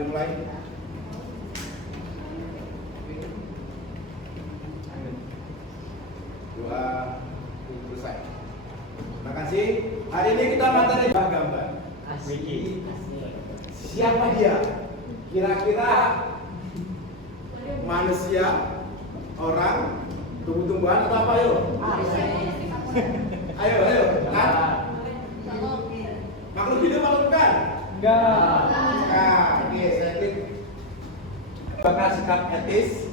dimulai. Dua, selesai. Terima kasih. Hari ini kita materi gambar. Wiki. Siapa dia? Kira-kira manusia, orang, tumbuh-tumbuhan atau apa yuk? Ayo. Makhluk hidup atau bukan? Enggak. Oke, saya klik. Bakal sikap etis,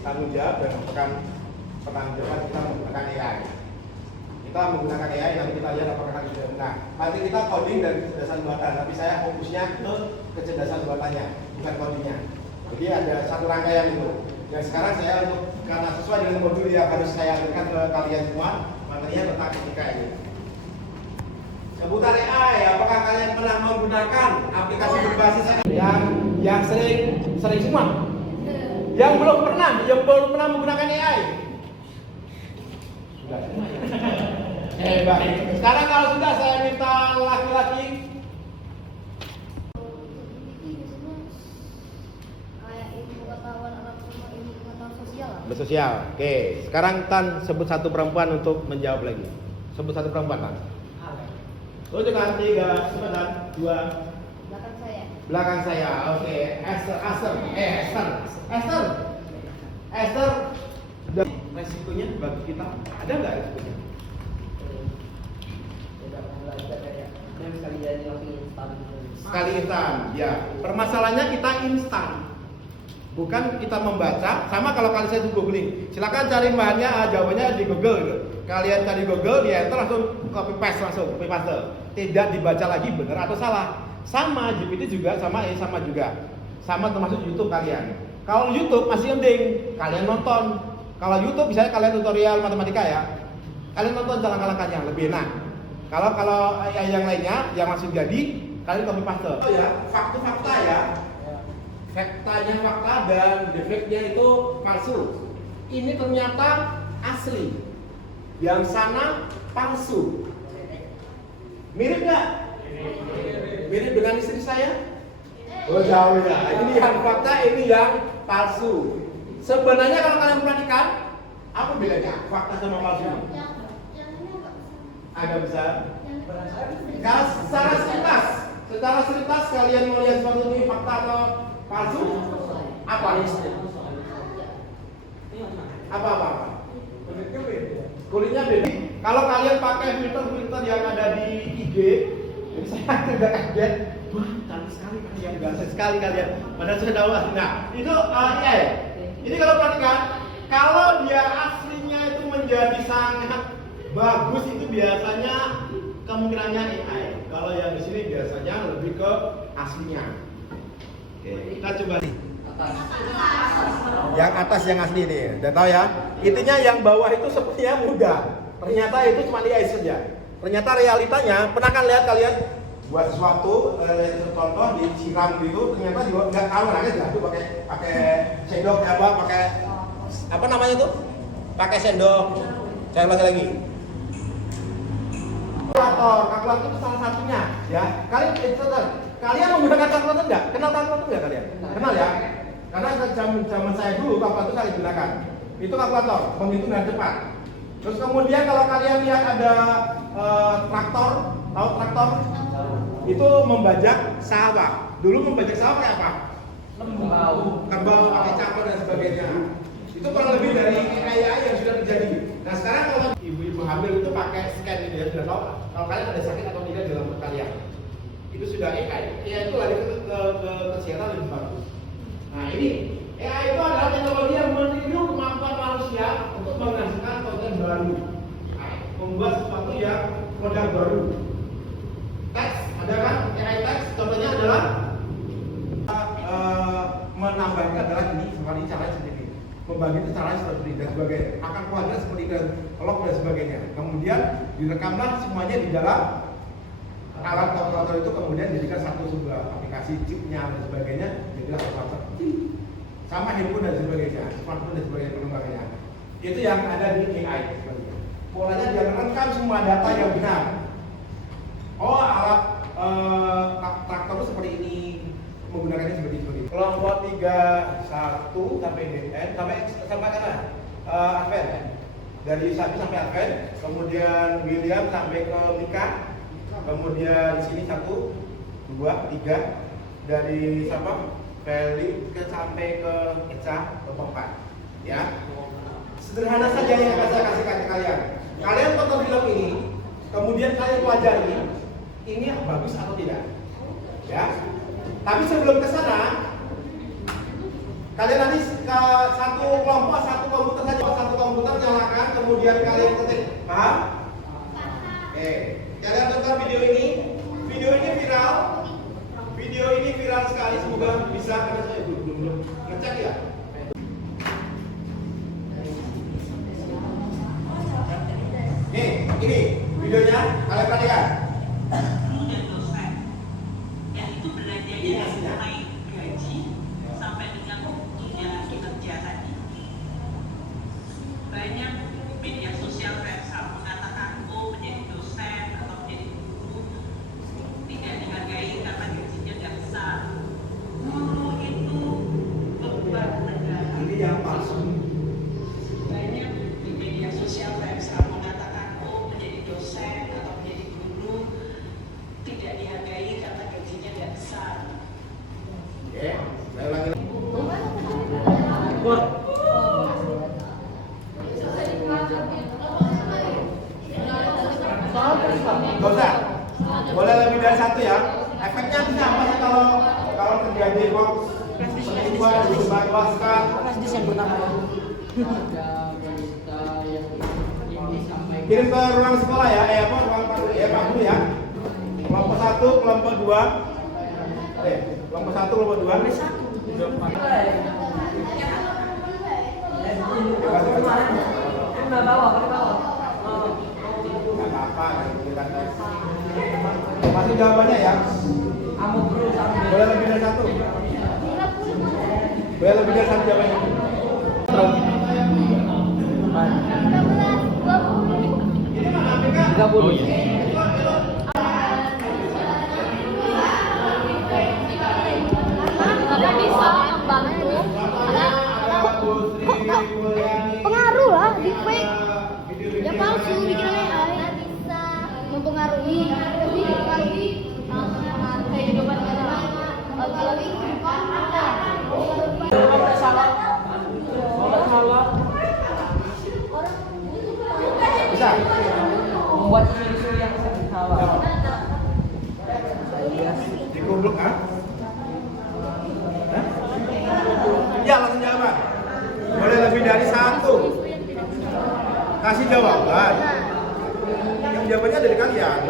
tanggung jawab dan pertanggung jawaban kita menggunakan AI. Kita menggunakan AI, nanti kita lihat apakah kita benar. Nanti kita coding dan kecerdasan buatan, tapi saya fokusnya ke kecerdasan buatannya, bukan codingnya. Jadi ada satu rangkaian itu. Dan sekarang saya karena sesuai dengan modul yang harus saya berikan ke kalian semua, materinya tentang etika ini. Seputar AI, apakah kalian pernah menggunakan aplikasi berbasis AI? Yang sering semua. Yang belum pernah menggunakan AI. Sudah. Hebat. Sekarang kalau sudah saya minta laki-laki. Kayak ilmu pengetahuan alam sama ilmu pengetahuan sosial lah. Bersosial. Oke, sekarang Tan sebut satu perempuan untuk menjawab lagi. Sebut satu perempuan, Tan. Oh, dengan 3, sebentar, 2. Belakang saya. Oke, Esther. Resikonya bagi kita ada nggak resikonya? Sekali instan, ya. Permasalahannya kita instan, bukan kita membaca. Sama kalau kalian saya googling, silakan cari bahannya, jawabannya di Google gitu. Kalian cari Google, dia enter langsung copy paste. Tidak dibaca lagi benar atau salah. Sama GPT juga, sama juga. Sama termasuk YouTube kalian. Kalau YouTube masih mending kalian nonton. Kalau YouTube misalnya kalian tutorial matematika ya, kalian nonton langkah-langkahnya lebih enak. Kalau yang lainnya yang masih jadi, kalian copy paste. Oh ya, fakta ya. Faktanya fakta dan defeknya itu palsu. Ini ternyata asli. Yang sana palsu. Mirip nggak? Mirip dengan istri saya? Oh jauh ya. Ini yang fakta, ini yang palsu. Sebenarnya kalau kalian perhatikan, apa bedanya fakta sama palsu? Agak besar. Kalau secara seritas kalian mau lihat sesuatu ini fakta atau palsu? Apa? Apa? Kulitnya beda. Kalau kalian pakai filter yang ada di IG, jadi saya tidak kaget. Wah, cantik sekali kalian, ganteng sekali kalian. Padahal saya tahu. Nah, itu AI. Ini kalau perhatikan, kalau dia aslinya itu menjadi sangat bagus itu biasanya kemungkinannya AI. Kalau yang di sini biasanya lebih ke aslinya. Oke, kita coba nih. Yang atas yang asli ini, udah tahu ya. Intinya yang bawah itu sepertinya mudah. Ternyata itu cuma AI saja. Ternyata realitanya, pernah kan lihat kalian buat sesuatu, contoh disiram gitu, ternyata juga nggak tahu lagi jatuh pakai sendok pakai apa namanya itu? Pakai sendok. Saya ulangi lagi. Kalkulator itu salah satunya, ya. Kalian menggunakan kalkulator nggak? Kenal kalkulator nggak kalian? Kenal ya? Karena zaman saya dulu kalkulator saya gunakan. Itu kalkulator, menghitung dengan cepat. Terus kemudian kalau kalian lihat ada traktor, tahu traktor? Itu membajak sawah. Dulu membajak sawah kayak apa? Kerbau, pakai cakar dan sebagainya. Itu kurang lebih dari AI yang sudah terjadi. Nah sekarang kalau ibu-ibu hamil itu pakai scan ini ya, sudah tahu kalau kalian ada sakit atau tidak di dalam perut kalian. Itu sudah AI. AI itu lari ke kesehatan lebih bagus. Nah ini AI itu adalah teknologi yang meniru kemampuan manusia untuk menghasilkan konten baru, membuat sesuatu yang produk baru. Teks, ada kan? AI teks, contohnya adalah menambahkan adalah ini seperti caranya seperti ini, membagi itu caranya seperti ini dan sebagainya, akan kuadrat seperti ini, log dan sebagainya. Kemudian direkamlah semuanya di dalam alat kalkulator itu, kemudian dijadikan satu sebuah aplikasi chipnya dan sebagainya, jadilah kalkulator. Sama handphone dan sebagainya, smartphone dan sebagainya pengembangannya. Itu yang ada di AI. Polanya dia merekam semua data yang benar. Oh, alat traktor itu seperti ini, menggunakannya seperti itu. Kelompok 31 sampai DN sampai mana? Advent. Dari Sabi sampai Advent, kemudian William sampai ke Mika, kemudian sini 1, 2, 3, dari siapa? Feli sampai ke Eca, kelompok 4. Ya. Sederhana saja yang akan saya kasih ke kalian. Kalian tonton film ini, kemudian kalian pelajari ini bagus atau tidak. Ya. Tapi sebelum ke sana, kalian nanti ke satu kelompok, satu komputer saja, satu komputer nyalakan, kemudian kalian ketik. Paham? Oke. Kalian tonton video ini. Video ini viral. Video ini viral sekali, semoga bisa karena saya belum ngecek ya. Nih, ini videonya kalian perhatikan. Guru dan dosen, yaitu belajarnya dari mulai gaji sampai dengan tunjangan kinerja tadi. Banyak media sosial versa mengatakan, oh menjadi dosen atau menjadi guru tidak dihargai karena gajinya nggak besar. Guru itu beban negara. Ini yang palsu. Banyak di media sosial versa mengatakan, oh menjadi dosen atau menjadi guru tidak dihargai karena gajinya nggak besar. Oke, saya ulangi lagi. Gak usah. Boleh lebih dari satu ya. Efeknya bisa apa sih kalau terjadi hoax, penipuan, disebarluaskan? Yang pertama Kirim ke ruang sekolah ya, ruang Pak Guru ya. Kelompok 1, kelompok 2. Kelompok 1, kelompok 2. Nggak bawa. Nggak apa-apa, masih jawabannya ya. Boleh lebih dari satu. Boleh lebih dari satu jawabannya. 30. Karena bisa banget pengaruh lah di fake ya palsu bikin AI bisa mempengaruhi kehidupan kita apalagi Bisa. Membuat isu yang salah. Dikumpul kan? Ya langsung jawab. Boleh lebih dari satu. Kasih jawaban. Yang jawabannya dari kalian.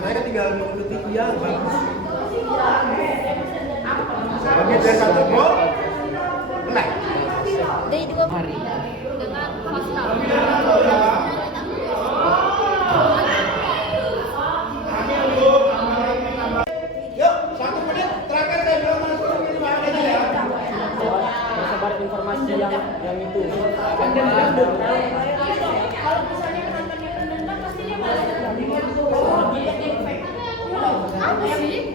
Saya kan tinggal mengikuti iya bagus. Lebih dari satu mau? Like. dari dua hari dengan fakta. Yuk, 1 menit terakhir saya bilang langsung ini bahannya ya. Sebar informasi yang itu. Kalau misalnya penontonnya pendendam pasti dia malah apa sih?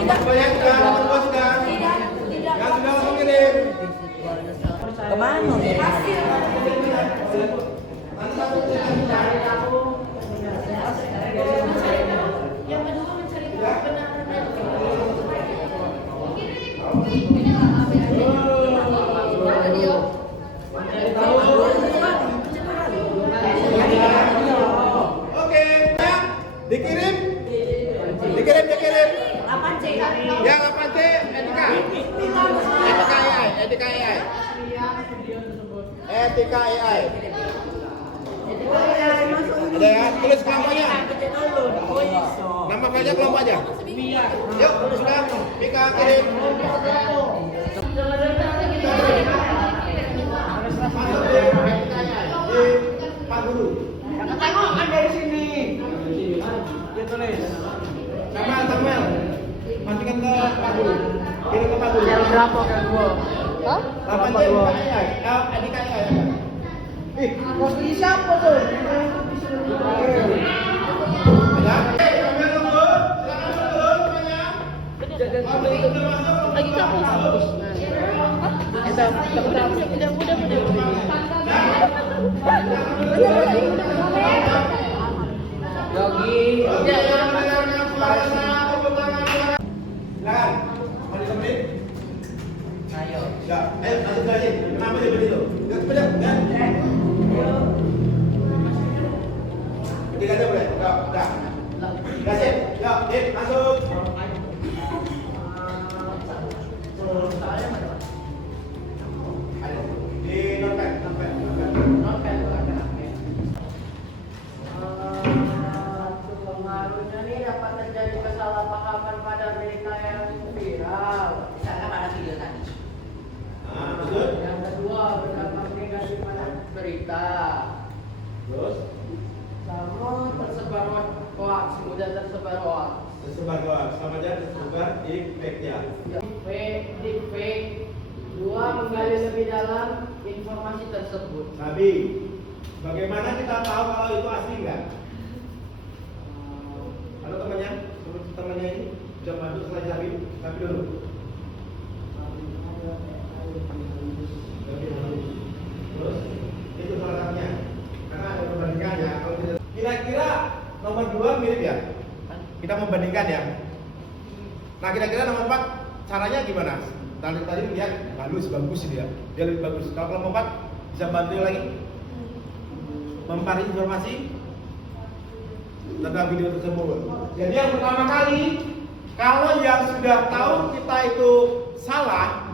Nomor 2 yang sudah, nomor 2 sudah. Yang sudah langsung kirim. Kemana? Yang kedua mencari kebenaran. Oke, ya. Dikirim. Yang 8C Etika AI. Ada ya, tulis kelompoknya. Nama filenya kelompok aja. Yuk, sudah. Mika kirim. Masuk di Pak Guru. Tengok kan dari sini. Dia tulis. Samuel. Masukin ke Pak Guru. Kirim ke Pak Guru. Yang berapa kan gua? 8C Etika AI. Posisi siapa tuh? Ada? Sambil tunggu. Silakan dulu semuanya. Lagi ke hapus. Yogi. Silakan. Mau ditemenin? Ayo. Ya, lanjut aja. Kenapa dia begitu? Ya, benar, kan? Tiga aja boleh. Ya, udah. Kasih. Ya, masuk. Di notepad. Pengaruhnya nih dapat terjadi kesalahpahaman pada berita yang viral. Misalnya pada video tadi. Nah, lanjut. Yang kedua berdampak negatif pada berita. Terus Sama tersebar hoax, mudah tersebar hoax. tersebar doang. Sama aja tersebar di fake-nya. Deepfake. Dua, menggali lebih dalam informasi tersebut. Nabi, bagaimana kita tahu kalau itu asli enggak? Ada temannya? Temannya ini bisa bantu setelah cari, tapi dulu. Terus itu salah satunya. Karena ada perbandingan ya. Kalau kira-kira nomor 2 mirip ya? Kita membandingkan ya. Nah kira-kira nomor 4 caranya gimana? Tadi lihat bagus dia. Dia lebih bagus. Kalau nomor 4 bisa bantu lagi memperoleh informasi tentang video tersebut. Jadi yang pertama kali, kalau yang sudah tahu kita itu salah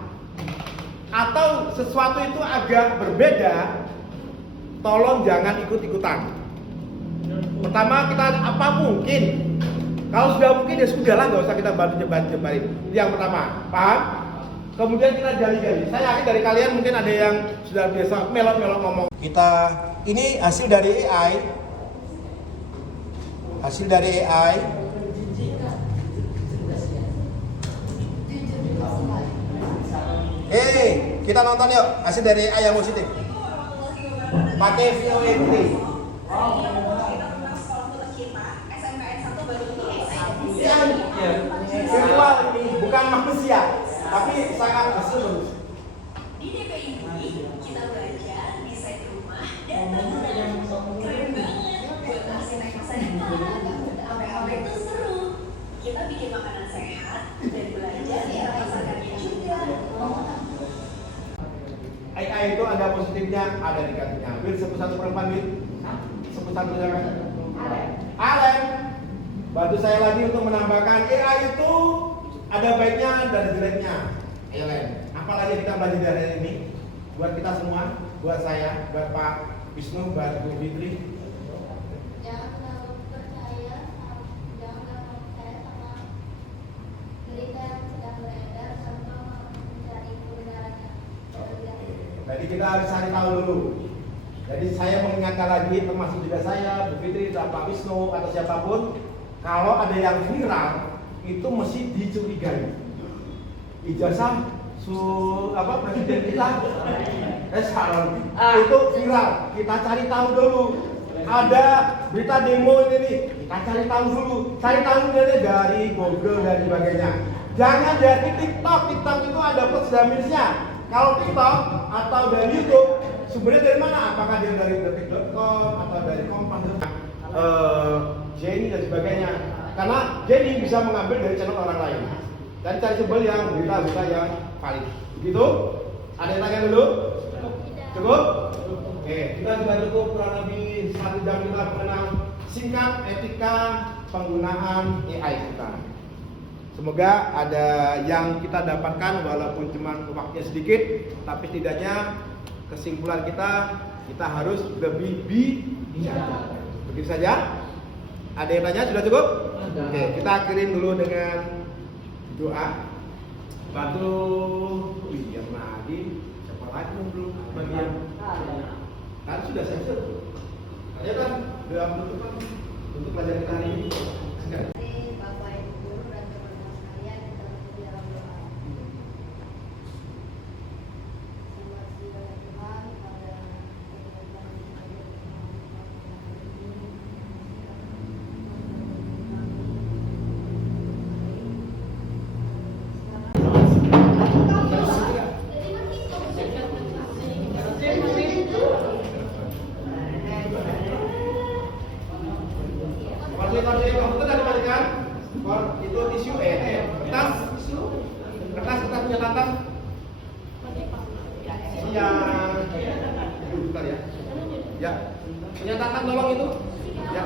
atau sesuatu itu agak berbeda, tolong jangan ikut-ikutan. Pertama kita apa mungkin. Kalau sudah mungkin ya sudahlah, nggak usah kita bantu nyebarin. Itu yang pertama, paham? Kemudian kita gali-gali. Saya yakin dari kalian mungkin ada yang sudah biasa melok-melok ngomong. Kita ini hasil dari AI. Hasil dari AI. Kita nonton yuk hasil dari AI yang positif. Pakai VOE3. Virtual ini bukan manusia, tapi sangat bagus. Di DPI kita belajar desain rumah dan bangunan. Keren banget buat arsitek masa depan. Apa-apa itu seru. Kita bikin makanan sehat dan belajar cara pasarkannya juga. AI itu ada positifnya, ada negatifnya. Wil sebut satu perempuan, Wil. Sebut satu jangan. Alem. Bantu saya lagi untuk menambahkan AI itu ada baiknya dan ada jeleknya. Alem. Apalagi kita belajar dari ini buat kita semua, buat saya, buat Pak Wisnu, buat Bu Fitri. Jangan terlalu percaya sama berita yang sedang beredar tanpa mencari kebenarannya. Jadi kita harus cari tahu dulu. Jadi saya mengingatkan lagi, termasuk juga saya, Bu Fitri, Pak Wisnu atau siapapun, kalau ada yang viral itu mesti dicurigai. Ijazah presiden kita, itu viral. Kita cari tahu dulu. Ada berita demo ini, kita cari tahu dulu. Cari tahu dari Google dan sebagainya. Jangan dari TikTok. TikTok itu ada plus dan minusnya. Kalau TikTok atau dari YouTube, sumbernya dari mana? Apakah dia dari detik.com atau dari Kompas, Jenny dan sebagainya? Karena Jenny bisa mengambil dari channel orang lain. Dan cari sumber yang berita-berita yang valid. Begitu? Ada yang tanya dulu? Cukup? Oke, kita sudah cukup kurang lebih 1 jam kita mengenal singkat etika penggunaan AI kita. Semoga ada yang kita dapatkan walaupun cuma waktunya sedikit, tapi setidaknya kesimpulan kita harus lebih bijak. Begitu saja. Ada yang tanya? Sudah cukup? Oke, kita akhirin dulu dengan doa. Bantu yang lagi siapa lagi yang belum bagian? Kan sudah selesai. Ayo kan doa penutupan untuk pelajaran kita hari ini. Bapak Ibu guru dan teman-teman sekalian, kita berdoa dalam doa. Sembah Tuhan pada di komputer ada balikan itu tisu kertas penyekatan yang bentar ya penyekatan tolong itu ya